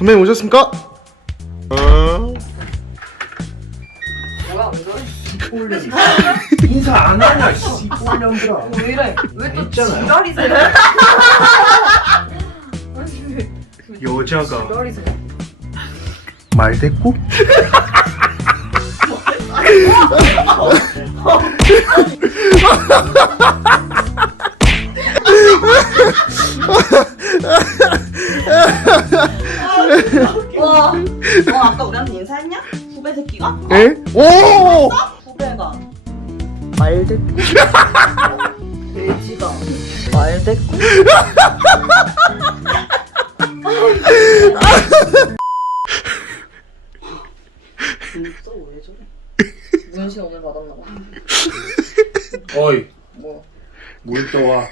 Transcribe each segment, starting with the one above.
선배님 오셨습니까? 어? 뭐야 왜 저래? 인사 안 하냐 씨발년들아 왜 이래? 왜 또 있잖아요. 지랄이세요? 여자가 지랄이세요? 말대꾸? 와, 너 아까 우리한테 인사했냐? 후배 새끼가? 에? 오! 후배가 말대꾸? 돼지가 말대꾸? 진짜 왜 저래? 문신 오늘 받았나 봐. 어이 뭐? 물 떠와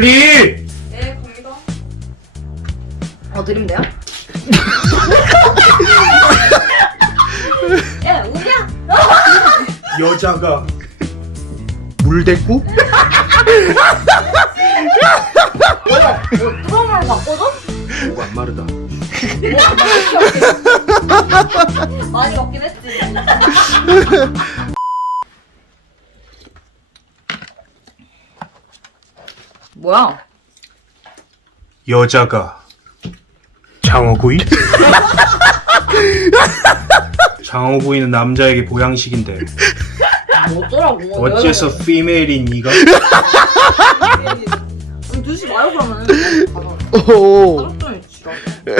빨리 예 갑니다. 어 드리면 돼요? 야 우냐? 여자가 물 대꾸? 뭐야? 뭐 바꿔줘? 뭐가 안 마르다 많이 먹긴 했지. 뭐야? 여자가 장어구이? 장어구이는 남자에게 보양식인데 뭐 어쩌라고? 어째서 피메일인 니가? 아니, 드시 마요 그러면. 오! 가족들이 지랄.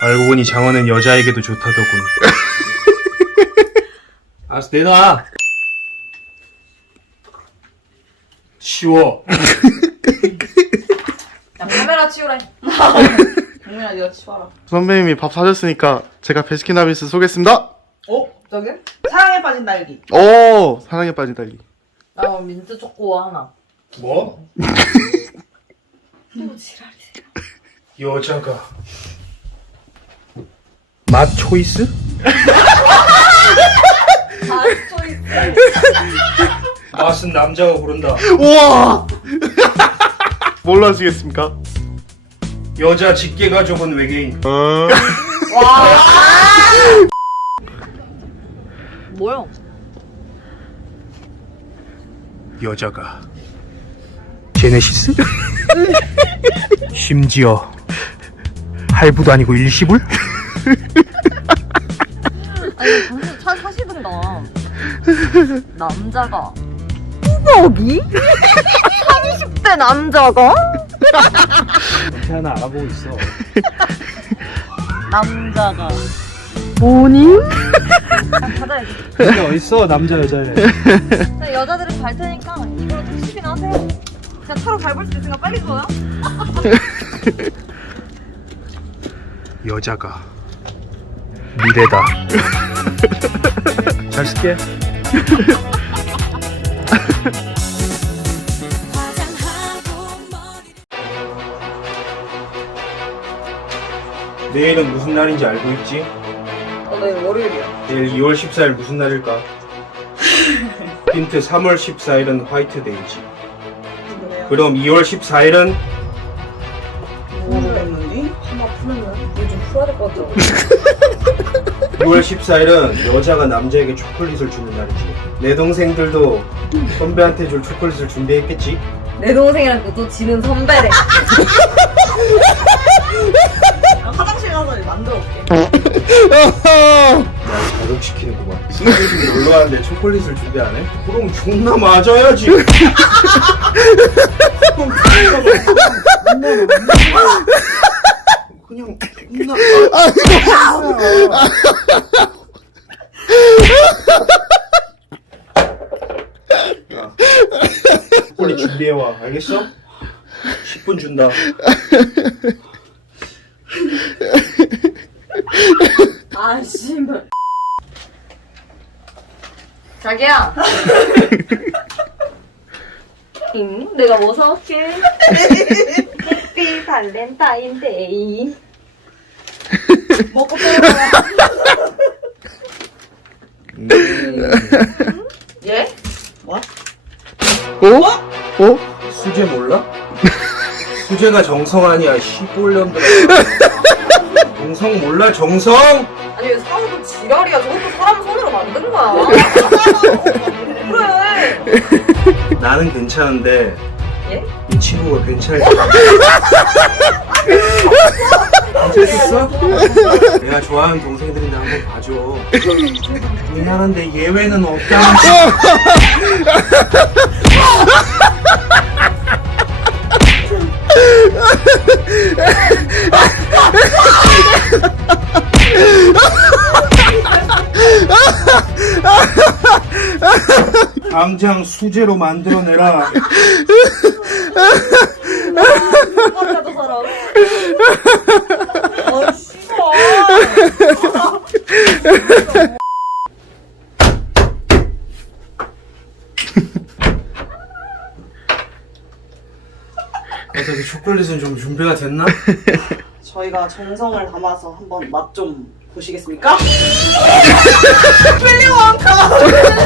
알고 보니 장어는 여자에게도 좋다더군 알았어 내놔 쉬워 야 카메라 치우래. 동민아 네가 치워라. 선배님이 밥 사줬으니까 제가 베스킨라빈스 쏘겠습니다. 어? 저기? 사랑에 빠진 날기. 오! 사랑에 빠진 딸기. 나 민트 초코 하나. 뭐? 또 지랄이세요. 여자가 맛 초이스? 아 초이스. 맛은 남자가 고른다 우와! 뭘로 하시겠습니까? 여자 직계 가족은 외계인 어? 와. 뭐야? 여자가 제네시스? 심지어 할부도 아니고 일시불? 아니 당신 차 사시든가. 남자가 후보기? 30대 남자가? 하나 알아보고 있어 남자가 뭐니? 받아야지. 그게 어딨어 남자 여자에 그냥 여자들은 갈 테니까 이걸로 택시비나 하세요. 그냥 차로 밟을 수 있으니까 빨리 줘요. 여자가 미래다 잘 쓸게 내일은 무슨 날인지 알고 있지? 어, 내일 월요일이야. 내일 2월 14일 무슨 날일까? 힌트 3월 14일은 화이트데이지? 그럼 2월 14일은 모르겠는데? 한번 풀면 이좀 풀어야 될 것 같아. 6월 14일은 여자가 남자에게 초콜릿을 주는 날이지 내 동생들도 선배한테 줄 초콜릿을 준비했겠지? 내 동생이랑 또 지는 선배래. 나 화장실 가서 만들어 올게. 날 자극시키는구만 친구들이 놀러 가는데 초콜릿을 준비 안 해? 그럼 존나 맞아야지 그럼 존나 맞아. 그냥 존나 야, 초콜릿 준비해 와 알겠어? 10분 준다 아 씨발. 자기야. 응? 내가 뭐 사올게? 해피 발렌타인데이. 먹고 빼고야. 예? 뭐? 어? 어? 여기가 정성 아니야 씨뿔년들아 정성 몰라 정성? 아니 왜 사람도 지랄이야. 저것도 사람 손으로 만든 거야. 그래. 나는 괜찮은데 예? 이 친구가 괜찮을 괜찮았어? 내가 좋아하는 동생들인데 한번 봐줘 미안한데 예외는 없다 당장 수제로 만들어내라 똑같아도 사람. 어, 씨발. 어떻게 초콜릿은 좀 준비가 됐나? 저희가 정성을 담아서 한번 맛 좀 보시겠습니까? 저희가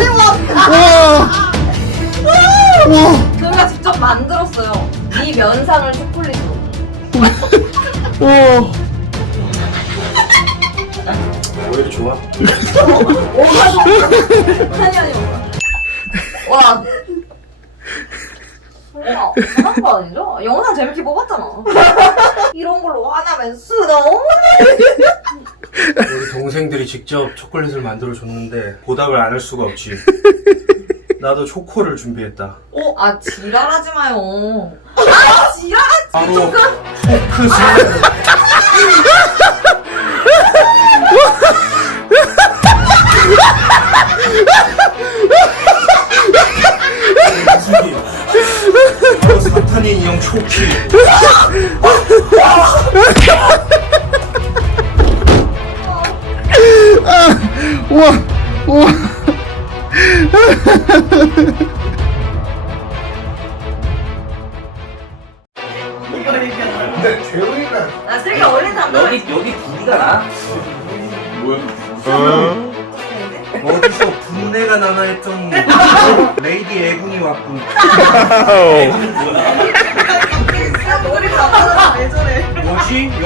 동생들이 직접 초콜릿을 만들어 줬는데 보답을 안 할 수가 없지. 나도 초코를 준비했다. 어, 아 지랄하지 마요. 아 지랄하지 바로. 포크스 사탄인 인형 초키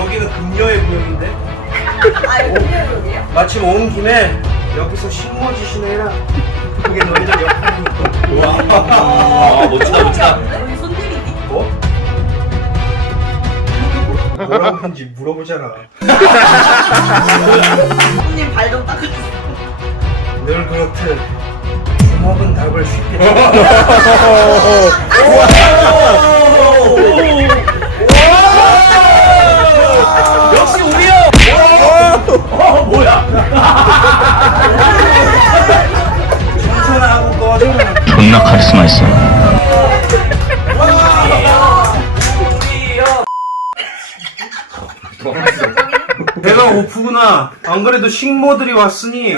여기는 금녀의 구역인데? 아 이거 여기야? 마침 온 김에 여기서 식모지시나 해라 그게 너희들 역할이니까 아 멋지다 멋지다. 여기 손님이? 뭐? 뭐라고 하는지 물어보잖아 손님 발 좀 닦아주세요. 늘 그렇듯 주먹은 답을 쉽게 역시 우리요. 어 뭐야? 청소하고 꺼져라 존나 카리스마 있어. 배가 고프구나 안 그래도 식모들이 왔으니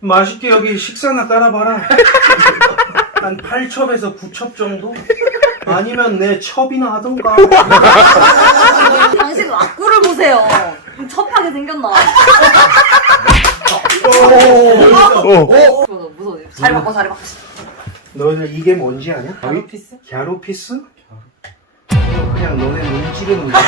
맛있게 여기 식사나 따라봐라 한 8첩에서 9첩 정도? 아니면 내 첩이나 하던가 당신 왁구를 보세요. 좀 첩하게 생겼나? 무서워 무서워. 자리 바꿔 자리 바꿔. 너희들 이게 뭔지 아냐? 가로피스? 갸로피스? 그냥 너네 눈 찌르는 거야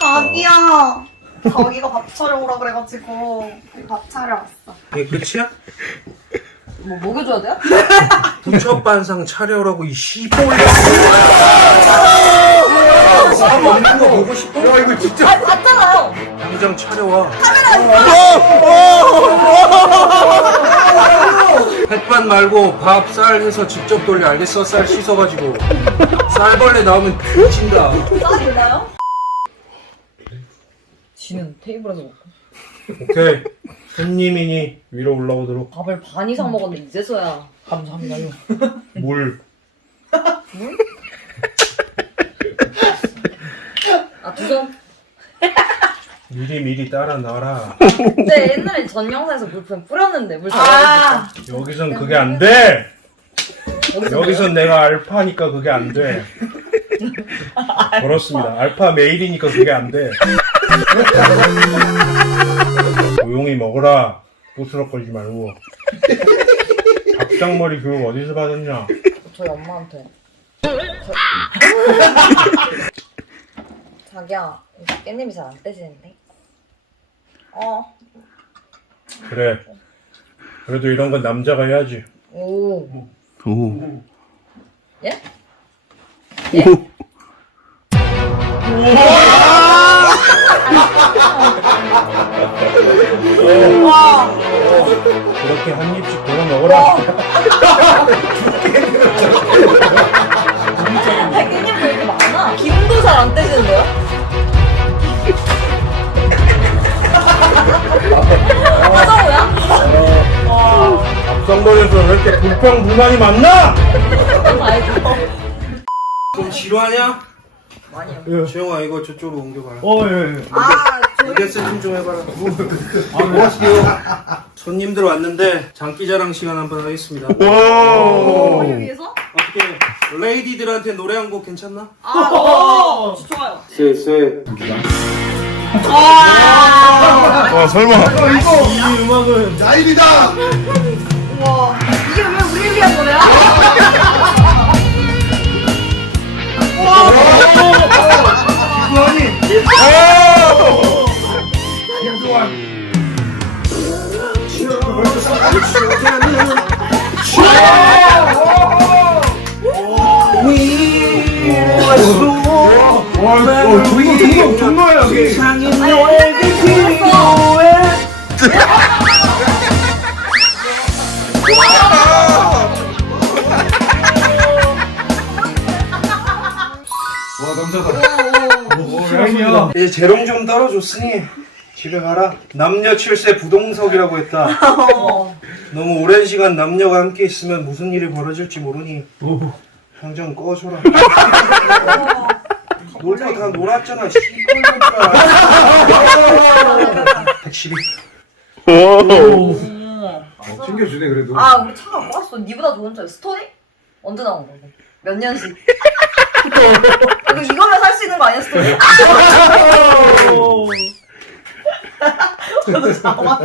자기야. 자기가 밥 차려 오라 그래가지고 밥 차려 왔어. 이게 끝이야? 뭐 먹여줘야 돼요? 부처반상 차려라고 이 씨볼려 밥 먹는 거 보고 싶어? 와 이거 진짜 아 봤잖아요. 당장 차려와 햇반 말고 밥 쌀 해서 직접 돌려 알겠어? 쌀 씻어가지고 쌀벌레 나오면 뒤진다 쌀 있나요? 지는 테이블에서 먹고. 오케이. 손님이니 위로 올라오도록. 밥을 반 이상 먹었는데 이제서야. 감사합니다요. 물. 아두 손. 미리 미리 따라 놔라. 근데 옛날에 전 영상에서 물품 뿌렸는데 물잘 나오니까. 여기선 그게 안 돼! 여기선 내가 알파니까 그게 안 돼. 그렇습니다. 알파 메일이니까 그게 안 돼 조용히 조용히 먹어라. 부스럭거리지 말고. 밥상머리 교육 어디서 받았냐? 저희 엄마한테. 자기야, 깻잎이 잘 안 떼지는데? 어. 그래. 그래도 이런 건 남자가 해야지. 오. 오. 예? 와. 그렇게 한 입씩 돌아 먹어라. 깻잎 왜 이렇게 많아? 김도 잘 안 떼지는데요? 화장우야? 밥상머리에서 왜 이렇게 불평 불만이 많나? 좀 지루하냐? 많이요. 주영아 이거 저쪽으로 옮겨봐라. 어, 예, 예. 아, 무대 세팅 좀 해봐라. 아, 뭐 하시게요? 손님들 왔는데 장기자랑 시간 한번 하겠습니다. 와. 머리 위해서? 어떻게 레이디들한테 노래 한 곡 괜찮나? 아, 어. 좋아요. 쎄쎄. 와, 설마. 이 음악은 나일이다! 우와. 이게 왜 우리 위한 노래야? 와, 어, 정말 정말 정말 여기. 야 이제 재롱 좀 떨어졌으니 집에 가라. 남녀 칠세 부동석이라고 했다. 너무 오랜 시간 남녀가 함께 있으면 무슨 일이 벌어질지 모르니 당장 꺼줘라. 놀거다 놀았잖아. 씨발년들아. 택시비. 챙겨주네 그래도. 아, 우리 차가 뭐갔어? 니보다 좋은 차야. 스토리? 언제 나온 거고? 몇 년씩? 이거 이거면 살수 있는 거 아니야, 스토리?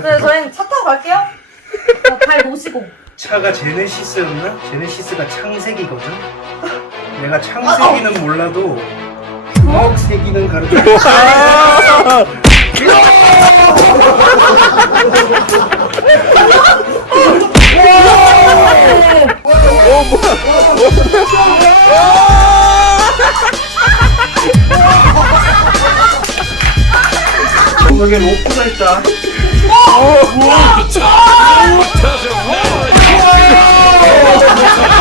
네, 저희는 차 타고 갈게요. 자, 발 놓으시고. 차가 제네시스였나? 제네시스가 창세기거든. 내가 창세기는 몰라도 주먹세기는 가르쳐. 여기 로프가 있다. 입으로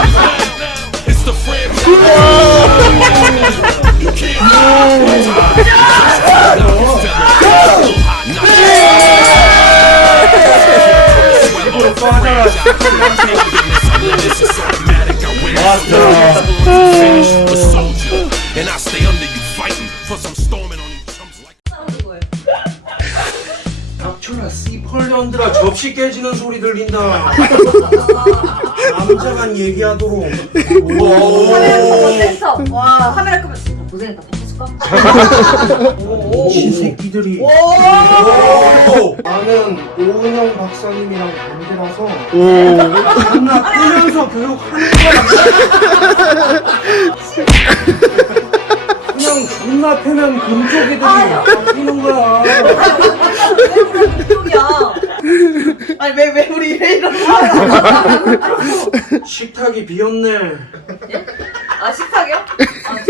얘기하도록. 카메라 센터. 와, 카메라 끄면. 고생했다. 바꿔줄까? 신새끼들이. 나는 오은영 박사님이랑 반대라서 존나 뜨면서 교육하는 거야. 그냥 존나 패면 금쪽이들이 바뀌는 거야. 이쪽이야. 아니, 왜, 왜 우리 왜 이런 거야? 식탁이 비었네 아, 식탁이요?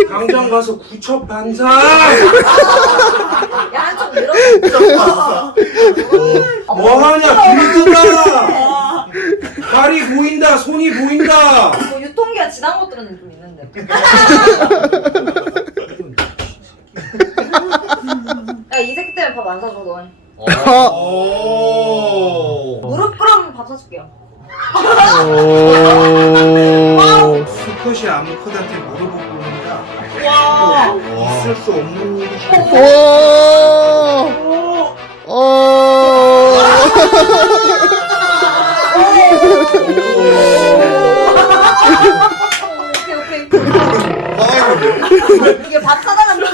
당장 가서 구첩 반사 야, 한쪽 밀어. 뭐하냐 불이 뜬다 발이 보인다 손이 보인다 뭐 유통기한 지난 것들은 좀 있는데. 야, 이 새끼 때문에 밥 안 사줘, 넌. 무릎 꿇으면 밥 사줄게요. 수컷이 암컷한테 무릎을 꿇는다 와. 있을 수 없는 일이지 오케이, 오케이. 이게 밥 사달라는 거?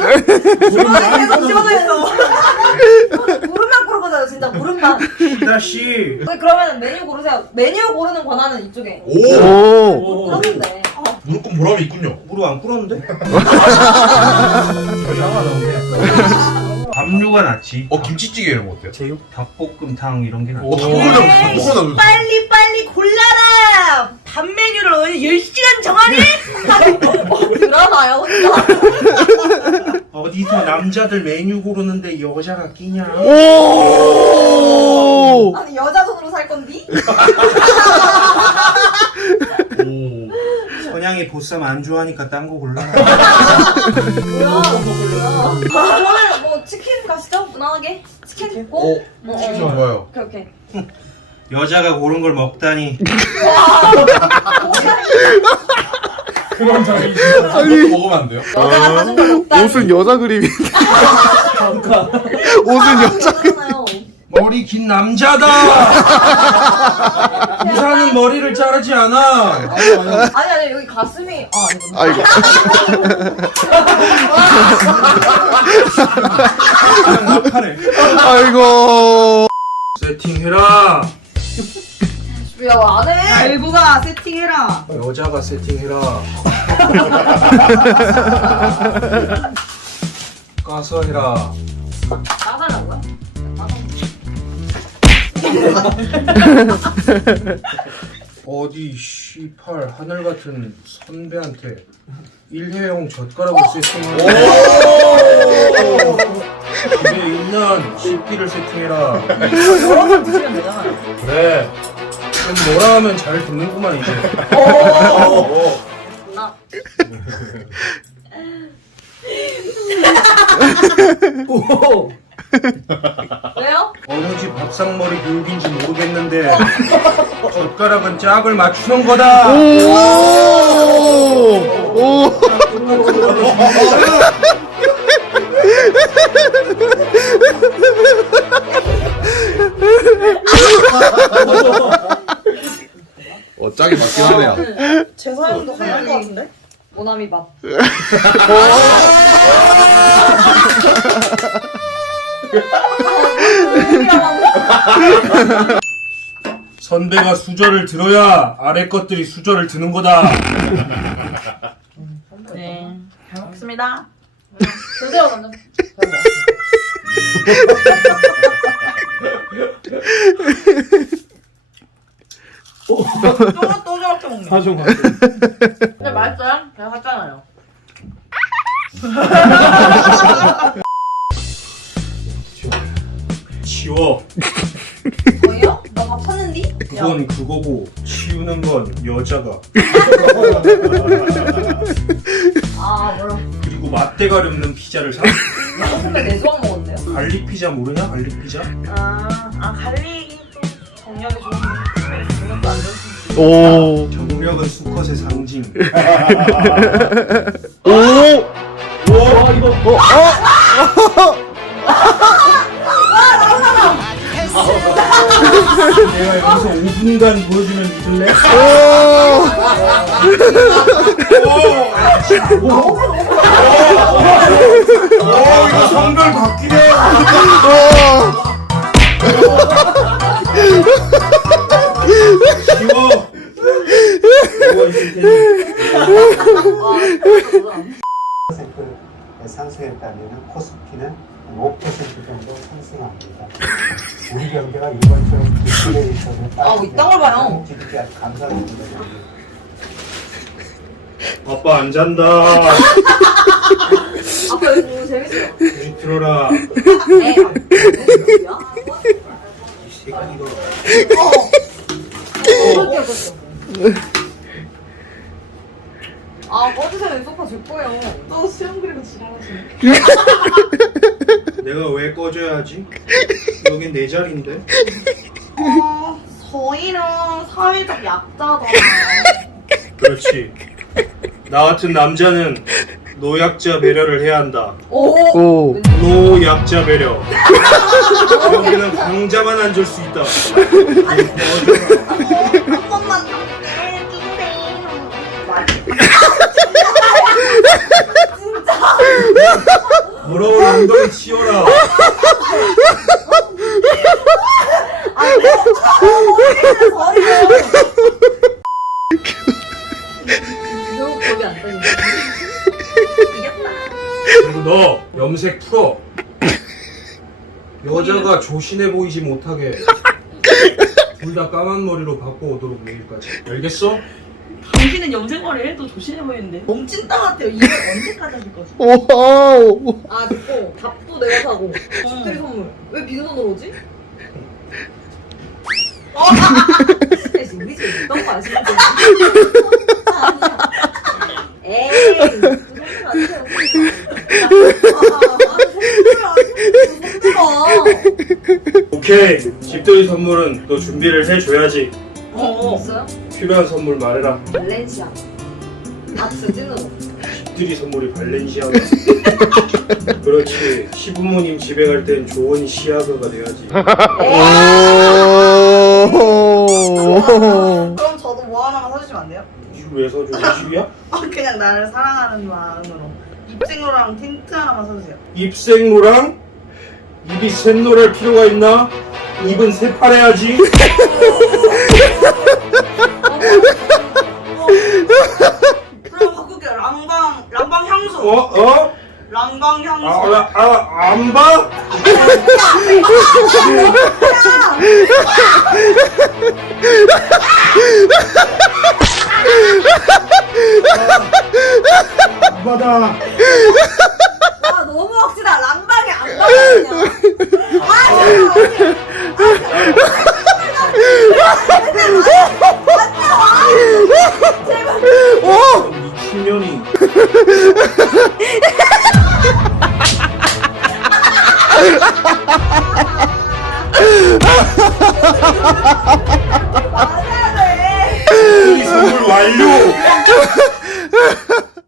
계속 집어넣어 아닙니다 씨. 네, 그러면 메뉴 고르세요. 메뉴 고르는 권한은 이쪽에. 오! 오! 그런데. 무조건 보람이 있군요. 무릎 안 꿇었는데? 밥류가 낫지. 어, 김치찌개 이런 거 어때요? 제육, 닭볶음탕 이런 게 낫지. 어, 닭볶음탕, 닭볶음탕. 빨리 빨리 골라라. 밥 메뉴를 오늘 10시간 정하니? 그러나요? 어디서 남자들 메뉴 고르는데 여자가 끼냐? 오! 아니, 여자 손으로 살 건디? 오. 선양이 보쌈 안 좋아하니까 딴 거 골라. 뭐야, 뭐야. 오늘 뭐 치킨 가시죠? 무난하게? 치킨 고? 오, 치킨 좋아요. 오케이, 오케이. 여자가 고른 걸 먹다니. 아니. 먹으면 안 돼요? 여자가 사준 걸 먹다니. 옷은 여자 그림이. 옷은 여자 그림. 머리 긴 남자다. 부사는 머리를 자르지 않아. 아니, 아니, 여기 가슴이. 아. 아이고. 아이고. 세팅해라. 야, 안 해. 알고 가 세팅해라. 여자가 세팅해라. 까서 해라. 나가려고요? 어디 씨팔 하늘 같은 선배한테 일회용 젓가락을 세팅해. 집에 있는 식기를 세팅해라. 되잖아요. 그래. 좀 뭐라 하면 잘 듣는구만 이제. 나. 왜 요? 어느 집 밥상머리 교육인지 모르겠는데 젓가락은 짝을 맞추는 거다. 오! 오! 어, 짝이 맞긴 하네요. 제 사연도 가능할 것 같은데? 모나미 맛. 선배가 수저를 들어야 아래 것들이 수저를 드는 거다. 네. 잘 먹습니다. 그대로 먼저. 또 또 저렇게 먹네. 근데 맛있어요? 제가 샀잖아요. 치워. 뭐예요? 나밥 샀는디? 그건 그거고 치우는 건 여자가. 아, 뭐라. 그리고 맛대가리 없는 피자를 사. 나 근데 네 조각 먹었는데요? 갈릭 피자 모르냐? 갈릭 피자? 아, 아 갈릭이 좀안 좋은데. 오! 정력은 수컷의 상징. 오! 와 이거 어, 어? 내가 여기서 5분간 보여주면 믿을래? 어, 이거 성별 바 잔다. 아빠 여기 너무 재밌어요. 이 들어라. 네. 이 새끼 이거. 어. 아, 꺼주세요. 이 소파 줄 거예요. 또 수영 그리고 지랄하시네. 내가 왜 꺼져야지? 여긴 내 자리인데. 어, 저희는 사회적 약자잖아요. 그렇지. 나 같은 남자는 노약자 배려를 해야 한다. 오. 오. 노약자 배려. 여기는 강자만 앉을 수 있다. 한 번만 해주세요. 더러운 엉덩이 치워라. 너 염색 풀어. 여자가 조신해 보이지 못하게 둘 다 까만 머리로 바꿔오도록 내일까지. 알겠어? 당신은 염색머리 해도 조심해 보이는데. 너무 찐따 같아요. 이걸 언제까지 하실 거지? 와우. 아 됐고 밥도 내가 사고 스테리 선물 왜 빈손으로 오지? 스테리 우리 집에 있던 거 아시는 거 아니야 에이 그 선물 아니세요 아, 오케이. 집들이 선물은 너 준비를 해줘야지. 어 있어요? 필요한 선물 말해라. 발렌시아 아트 찐으로 집들이 선물이 발렌시아가. 그렇지. 시부모님 집에 갈 땐 좋은 시아가가 돼야지. 오. 그럼 저도 뭐 하나만 사주시면 안 돼요? 이걸 왜 사줘? 이슈야? 아, 그냥 나를 사랑하는 마음으로. 입생로랑 틴트 하나만 사주세요. 입생로랑 입이 샛노랄 필요가 있나? 입은 새파래야지. 그럼 바꿀게요. 랑방, 랑방 향수. 어? 어? 랑방 향수. 아, 아, 아, 안 봐? 안 받아. 아 너무 억지다 미친년이. 이 선물 완료.